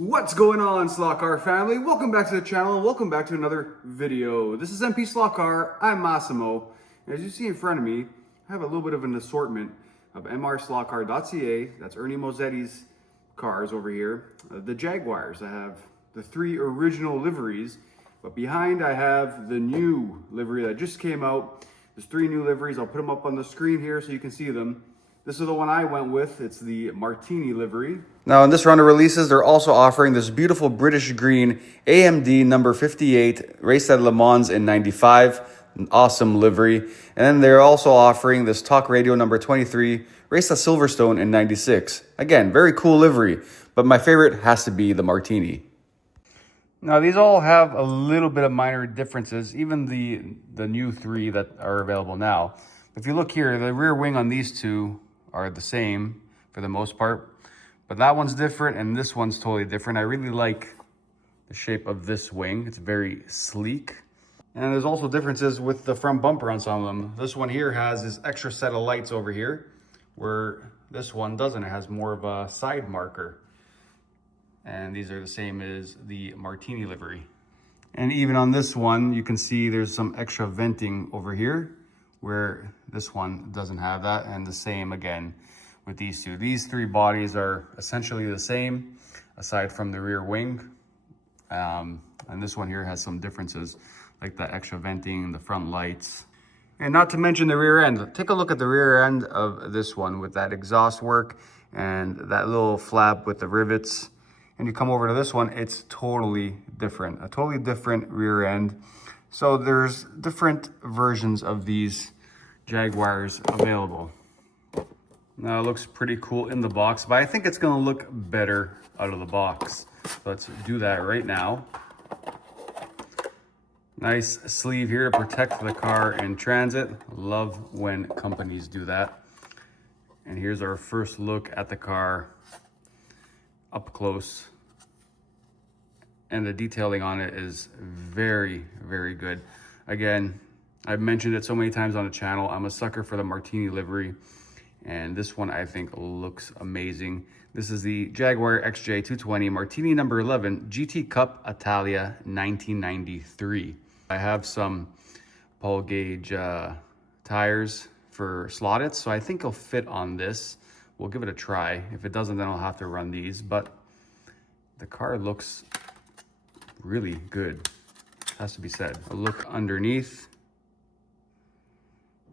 What's going on, Slot Car family? Welcome back to the channel and welcome back to another video. This is MP Slot Car. I'm Massimo. And as you see in front of me, I have a little bit of an assortment of MRSLOTCAR.CA. That's Ernie Mozzetti's cars over here. The Jaguars. I have the 3 original liveries, but behind I have the new livery that just came out. There's 3 new liveries. I'll put them up on the screen here so you can see them. This is the one I went with. It's the Martini livery. Now, in this round of releases, they're also offering this beautiful British green AMD number 58, raced at Le Mans in 95. An awesome livery. And then they're also offering this Talk Radio number 23, raced at Silverstone in 96. Again, very cool livery, but my favorite has to be the Martini. Now, these all have a little bit of minor differences, even the new 3 that are available now. If you look here, the rear wing on these 2 are the same for the most part, but that one's different and this one's totally different. I really like the shape of this wing. It's very sleek. And there's also differences with the front bumper on some of them. This one here has this extra set of lights over here, where this one doesn't. It has more of a side marker. And these are the same as the Martini livery. And even on this one, you can see there's some extra venting over here, where this one doesn't have that, and the same again with these 2. These 3 bodies are essentially the same, aside from the rear wing. And this one here has some differences, like the extra venting, the front lights, and not to mention the rear end. Take a look at the rear end of this one with that exhaust work and that little flap with the rivets. And you come over to this one, it's totally different, a totally different rear end. So there's different versions of these Jaguars available. Now it looks pretty cool in the box, but I think it's gonna look better out of the box. So let's do that right now. Nice sleeve here to protect the car in transit. Love when companies do that. And here's our first look at the car up close. And the detailing on it is very, very good. Again, I've mentioned it so many times on the channel. I'm a sucker for the Martini livery. And this one I think looks amazing. This is the Jaguar XJ220 Martini number 11 GT Cup Italia 1993. I have some Paul gauge tires for Slot.it, so I think it'll fit on this. We'll give it a try. If it doesn't, then I'll have to run these. But the car looks really good, has to be said. A look underneath.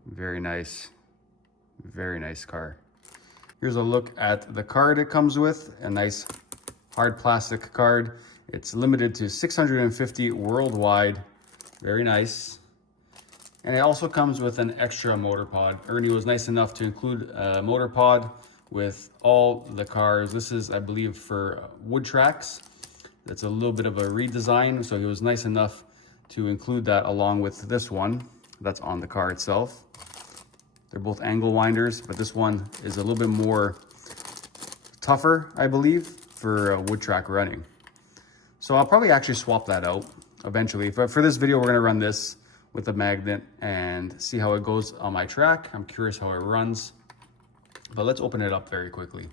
Very nice car. Here's a look at the card it comes with. A nice hard plastic card. It's limited to 650 worldwide. Very nice. And it also comes with an extra motor pod. Ernie was nice enough to include a motor pod with all the cars. This is, I believe, for wood tracks. That's a little bit of a redesign, so he was nice enough to include that along with this one that's on the car itself. They're both angle winders, but this one is a little bit more tougher, I believe, for wood track running. So I'll probably actually swap that out eventually. But for this video, we're gonna run this with the magnet and see how it goes on my track. I'm curious how it runs, but let's open it up very quickly.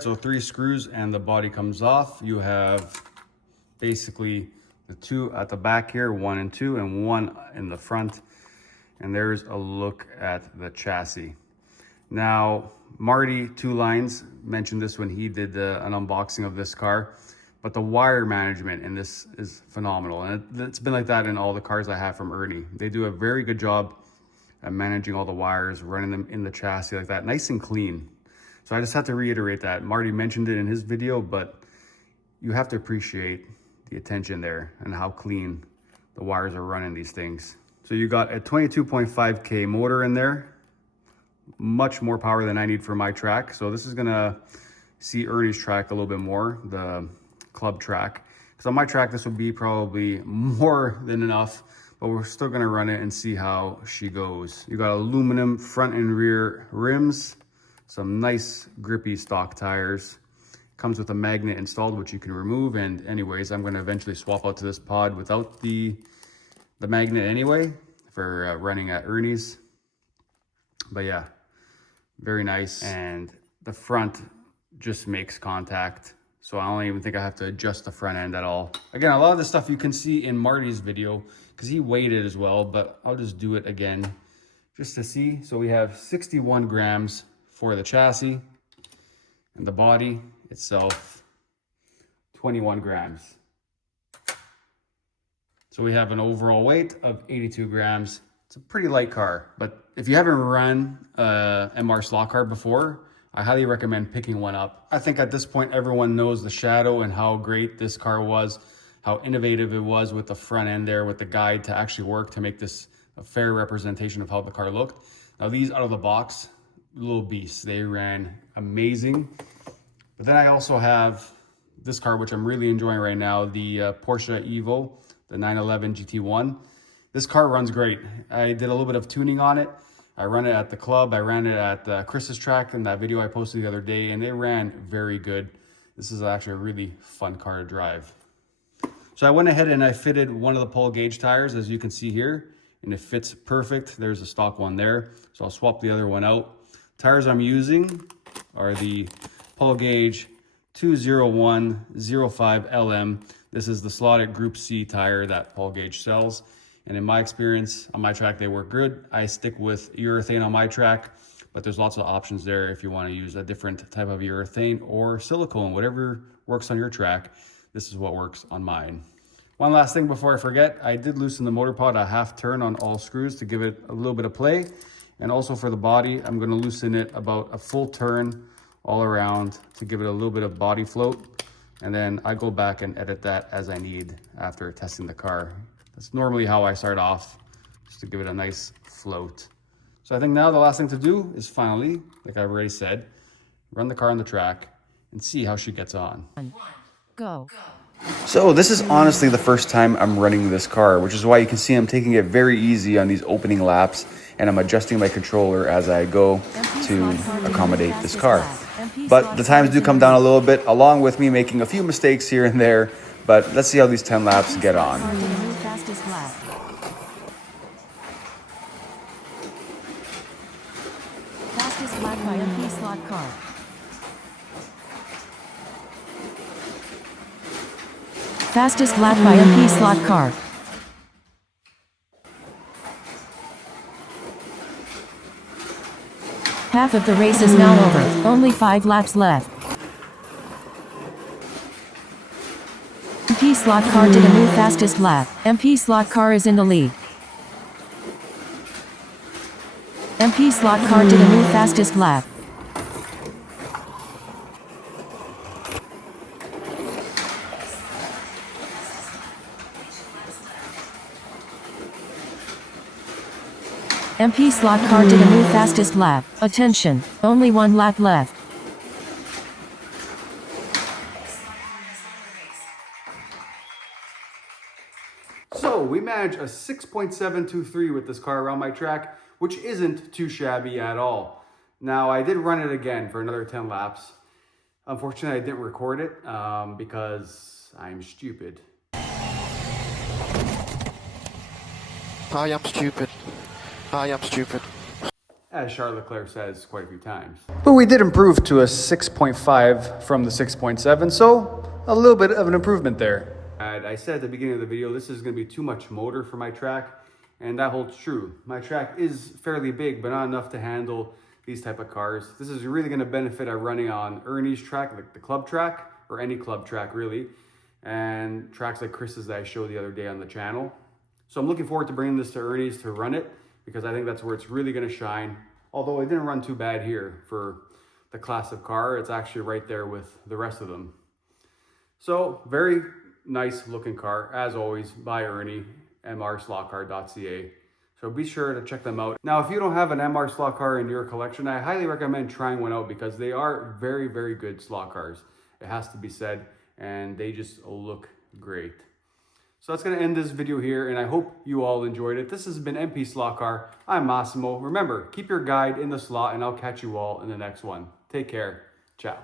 So 3 screws and the body comes off. You have basically the 2 at the back here, 1 and 2, and 1 in the front. And there's a look at the chassis. Now, Marty 2 Lines mentioned this when he did an unboxing of this car, but the wire management in this is phenomenal. And it's been like that in all the cars I have from Ernie. They do a very good job at managing all the wires, running them in the chassis like that, nice and clean. So I just have to reiterate that. Marty mentioned it in his video, but you have to appreciate the attention there and how clean the wires are running these things. So you got a 22.5K motor in there, much more power than I need for my track. So this is gonna see Ernie's track a little bit more, the club track. Because on my track, this would be probably more than enough, but we're still gonna run it and see how she goes. You got aluminum front and rear rims, some nice grippy stock tires. Comes with a magnet installed, which you can remove. And anyways, I'm gonna eventually swap out to this pod without the magnet anyway for running at Ernie's. But yeah, very nice. And the front just makes contact So I don't even think I have to adjust the front end at all. Again, a lot of this stuff you can see in Marty's video because he weighed it as well, but I'll just do it again just to see. So we have 61 grams for the chassis, and the body itself, 21 grams. So we have an overall weight of 82 grams. It's a pretty light car, but if you haven't run a MR slot car before, I highly recommend picking one up. I think at this point, everyone knows the Shadow and how great this car was, how innovative it was with the front end there, with the guide to actually work to make this a fair representation of how the car looked. Now these out of the box, little beasts, they ran amazing. But then I also have this car, which I'm really enjoying right now, the Porsche Evo, the 911 GT1. This car runs great. I did a little bit of tuning on it. I run it at the club. I ran it at Chris's track in that video I posted the other day, and it ran very good. This is actually a really fun car to drive. So I went ahead and I fitted one of the pull gauge tires, as you can see here, and it fits perfect. There's a stock one there. So I'll swap the other one out. Tires I'm using are the pull gauge 20105 LM. This is the Slot.it Group C tire that Paul Gauge sells. And in my experience, on my track, they work good. I stick with urethane on my track, but there's lots of options there if you want to use a different type of urethane or silicone, whatever works on your track. This is what works on mine. One last thing before I forget, I did loosen the motor pod a half turn on all screws to give it a little bit of play. And also for the body, I'm going to loosen it about a full turn all around to give it a little bit of body float. And then I go back and edit that as I need after testing the car. That's normally how I start off, just to give it a nice float. So I think now the last thing to do is finally, like I already said, run the car on the track and see how she gets on. Go. So this is honestly the first time I'm running this car, which is why you can see I'm taking it very easy on these opening laps, and I'm adjusting my controller as I go to accommodate this car. But the times do come down a little bit, along with me making a few mistakes here and there, but let's see how these 10 laps get on. Fastest lap. Fastest lap by MP Slot Car. Fastest lap by MP Slot Car. Half of the race is now over. Only 5 laps left. MP Slot Car did a new fastest lap. MP Slot Car is in the lead. MP Slot Car did a new fastest lap. MP Slot Car did a new fastest lap. Attention, only 1 lap left. So we managed a 6.723 with this car around my track, which isn't too shabby at all. Now I did run it again for another 10 laps. Unfortunately, I didn't record it because I'm stupid. I am stupid. I am stupid. As Charles Leclerc says quite a few times. But we did improve to a 6.5 from the 6.7, so a little bit of an improvement there. I said at the beginning of the video, this is going to be too much motor for my track, and that holds true. My track is fairly big, but not enough to handle these type of cars. This is really going to benefit at running on Ernie's track, like the club track, or any club track really, and tracks like Chris's that I showed the other day on the channel. So I'm looking forward to bringing this to Ernie's to run it, because I think that's where it's really going to shine. Although it didn't run too bad here for the class of car, it's actually right there with the rest of them. So very nice looking car, as always, by Ernie, MRSLOTCAR.CA. So be sure to check them out. Now, if you don't have an MR slot car in your collection, I highly recommend trying one out because they are very, very good slot cars. It has to be said, and they just look great. So that's going to end this video here, and I hope you all enjoyed it. This has been MP Slot Car. I'm Massimo. Remember, keep your guide in the slot, and I'll catch you all in the next one. Take care. Ciao.